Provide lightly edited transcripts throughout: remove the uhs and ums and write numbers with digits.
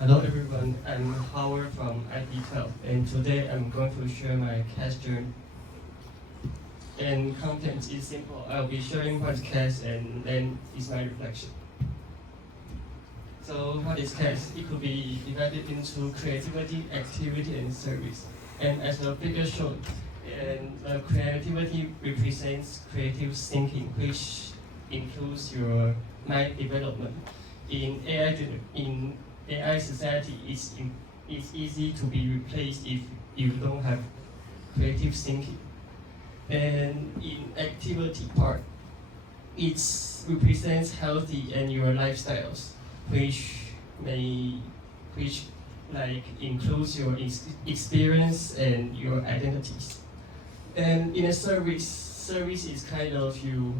Hello everyone, I'm Howard from IP12 and today I'm going to share my CAS journey. And content is simple. I'll be sharing what is CAS and then is my reflection. So what is CAS? It could be divided into creativity, activity, and service. And as the figure showed, and the creativity represents creative thinking, which includes your mind development. In AI society, it's easy to be replaced if you don't have creative thinking. And in activity part, it represents healthy and your lifestyles, which may which like includes your experience and your identities. And in a service is kind of you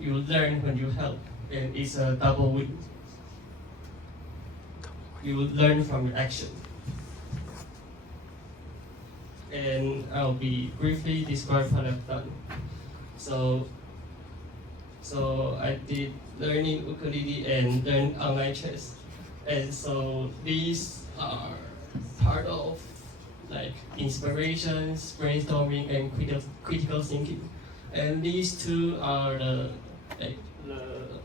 learn when you help, and it's a double win. You learn from your action. And I'll be briefly describe what I've done. So, so I did learning ukulele and learn online chess, and so these are part of like inspirations, brainstorming, and critical thinking. And these two are the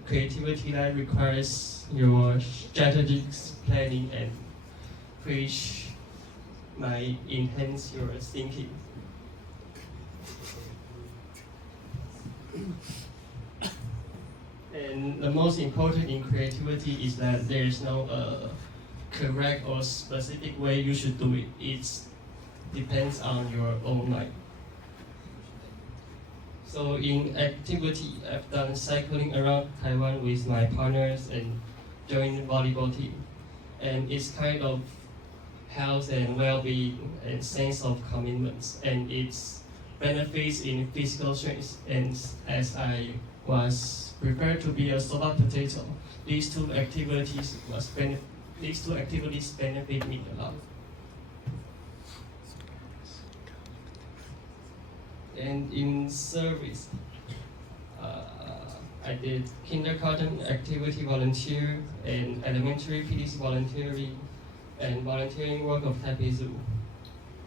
creativity that requires your strategic planning and which might enhance your thinking. And the most important in creativity is that there is no correct or specific way you should do it. It depends on your own mind. So in activity, I've done cycling around Taiwan with my partners and joined volleyball team. And it's kind of health and well-being and sense of commitments, and its benefits in physical strength. And as I was prepared to be a soba potato, these two activities benefit me a lot. And in service, I did kindergarten activity volunteer and elementary PDC volunteering and volunteering work of Taipei Zoo.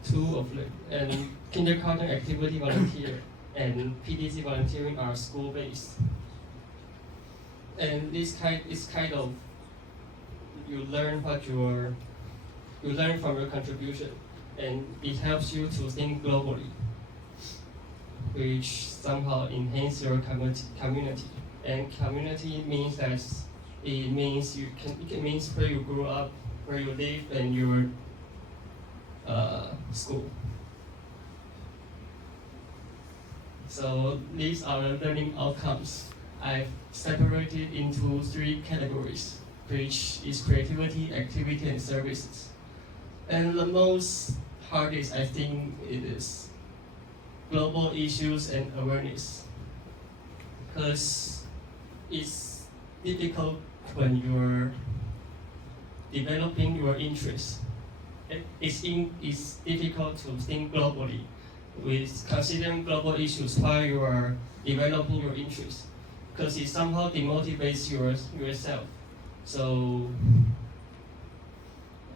Two of them. And kindergarten activity volunteer and PDC volunteering are school-based. And this is kind of you learn from your contribution, and it helps you to think globally, which somehow enhance your community. And community means that it means it means where you grew up, where you live, and your school. So these are the learning outcomes. I've separated into three categories, which is creativity, activity, and services. And the most hardest, I think, it is global issues and awareness, because it's difficult when you're developing your interests. It's difficult to think globally with considering global issues while you are developing your interests, because it somehow demotivates yourself. So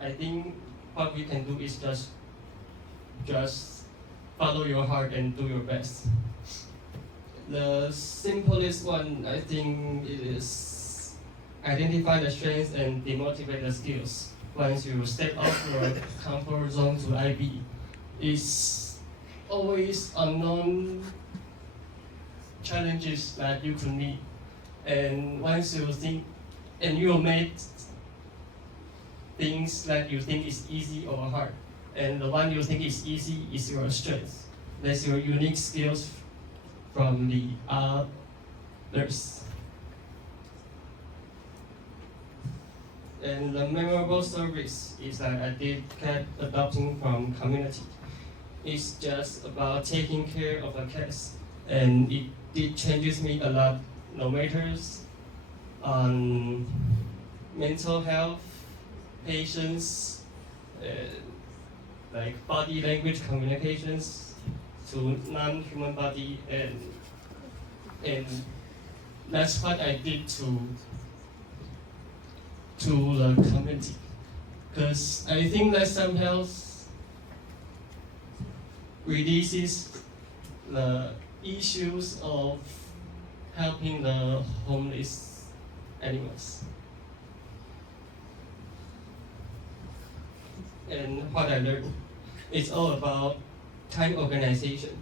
I think what we can do is just follow your heart and do your best. The simplest one, I think, it is identify the strengths and demotivate the skills. Once you step out your comfort zone to IB, it's always unknown challenges that you could meet. And once you think, and you make things that you think is easy or hard. And the one you think is easy is your strength. That's your unique skills from the others. And the memorable service is that I did cat adopting from community. It's just about taking care of a cat, and it did changes me a lot, no matters on mental health, patience, like body language communications to non-human body, and that's what I did to the community. because I think that somehow reduces the issues of helping the homeless animals. And what I learned, it's all about time organization.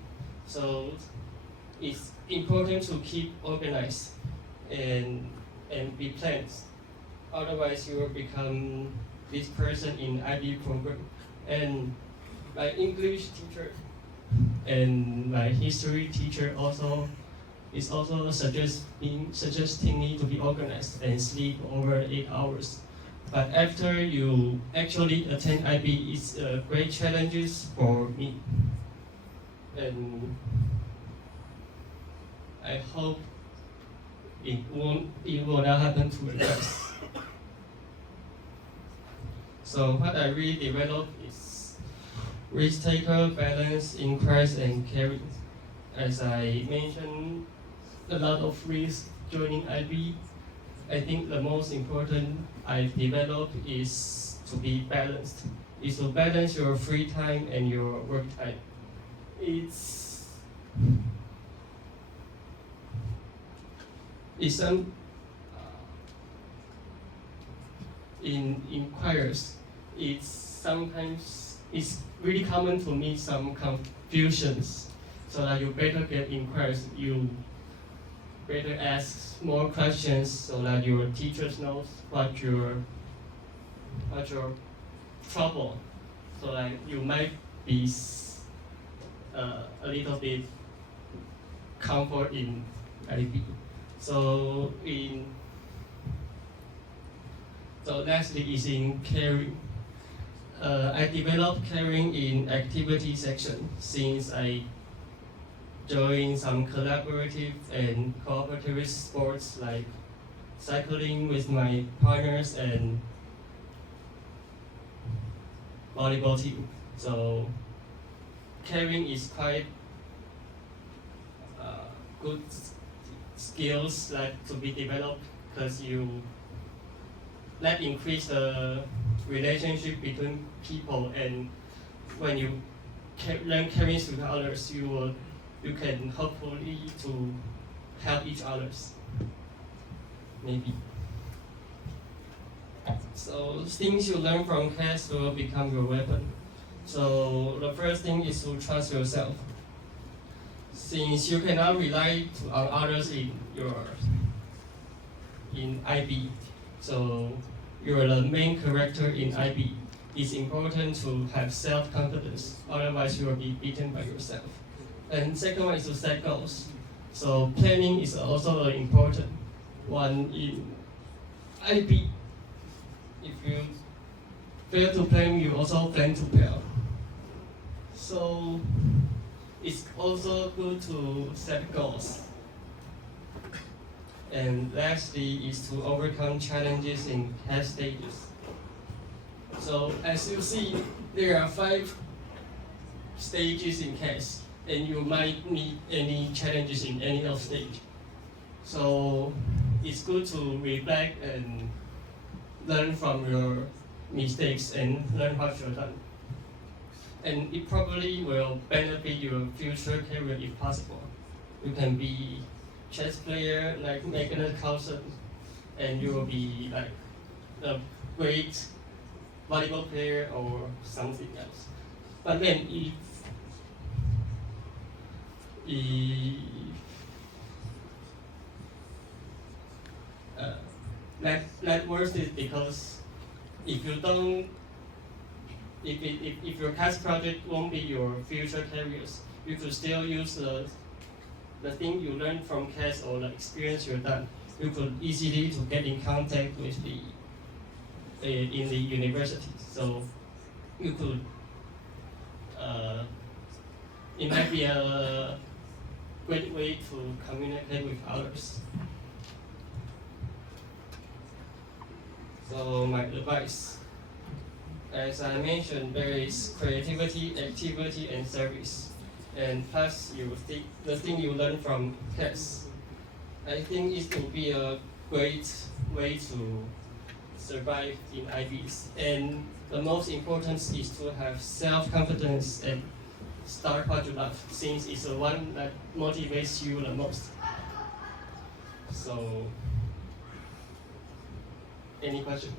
So it's important to keep organized and be planned. Otherwise, you will become this person in IB program. And my English teacher and my history teacher is also suggesting me to be organized and sleep over 8 hours. But after you actually attend IB, it's a great challenges for me. And I hope it will not happen to the rest. So what I really developed is risk taker, balance, inquiries, and caring. As I mentioned, a lot of risk joining IB. I think the most important I've developed is to be balanced. Is to balance your free time and your work time. It's some in inquires. It's really common to meet some confusions. So that you better get inquiries. You better ask more questions so that your teachers knows what your trouble. So that you might be a little bit comfort in IB. So lastly is in caring. I developed caring in activity section since I joined some collaborative and cooperative sports like cycling with my partners and volleyball team. So caring is quite good skills that to be developed because that increase the relationship between people, and when you learn caring with others, you can hopefully to help each others. Maybe. So things you learn from CAS will become your weapon. So the first thing is to trust yourself. Since you cannot rely on others in IB, so you're the main character in IB. It's important to have self-confidence, otherwise you will be beaten by yourself. And second one is to set goals. So planning is also an important one in IB. If you fail to plan, you also plan to fail. So it's also good to set goals. And lastly is to overcome challenges in CAS stages. So as you see, there are 5 stages in CAS, and you might meet any challenges in any of stage. So it's good to reflect and learn from your mistakes and learn what you've done. And it probably will benefit your future career if possible. You can be chess player like Megan Carlson, and you will be like a great volleyball player or something else. But then if that worth it, because if you don't, if your CAS project won't be your future careers, you could still use the thing you learned from CAS or the experience you've done. You could easily to get in contact with in the university. So you could it might be a great way to communicate with others. So my advice, as I mentioned, there is creativity, activity, and service. And plus, the thing you learn from CAS. I think it will be a great way to survive in IBs. And the most important is to have self-confidence and start what you love, since it's the one that motivates you the most. So, any question?